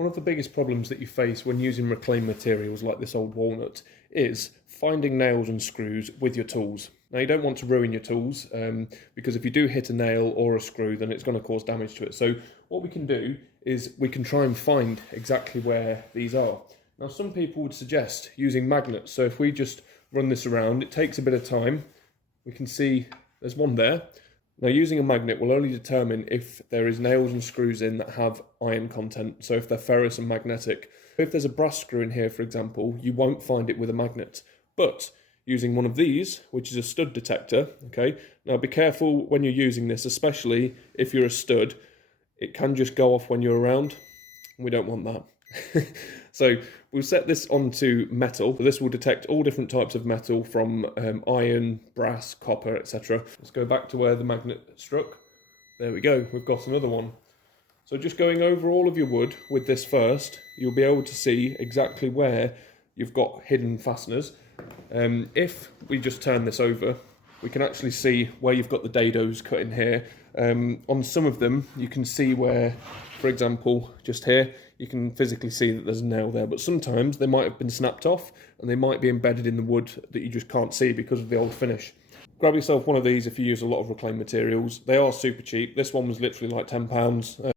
One of the biggest problems that you face when using reclaimed materials like this old walnut is finding nails and screws with your tools. Now you don't want to ruin your tools because if you do hit a nail or a screw, then it's going to cause damage to it. So what we can do is we can try and find exactly where these are. Now some people would suggest using magnets. So if we just run this around, it takes a bit of time. We can see there's one there. Now using a magnet will only determine if there is nails and screws in that have iron content, so if they're ferrous and magnetic. If there's a brass screw in here, for example, you won't find it with a magnet. But using one of these, which is a stud detector, okay, now be careful when you're using this, especially if you're a stud, it can just go off when you're around. We don't want that. So we'll set this onto metal. This will detect all different types of metal from iron, brass, copper, etc. Let's go back to where the magnet struck. There we go, we've got another one. So just going over all of your wood with this first, you'll be able to see exactly where you've got hidden fasteners. If we just turn this over, we can actually see where you've got the dados cut in here. On some of them, you can see where, for example, just here, you can physically see that there's a nail there, but sometimes they might have been snapped off and they might be embedded in the wood that you just can't see because of the old finish. Grab yourself one of these if you use a lot of reclaimed materials. They are super cheap. This one was literally like £10.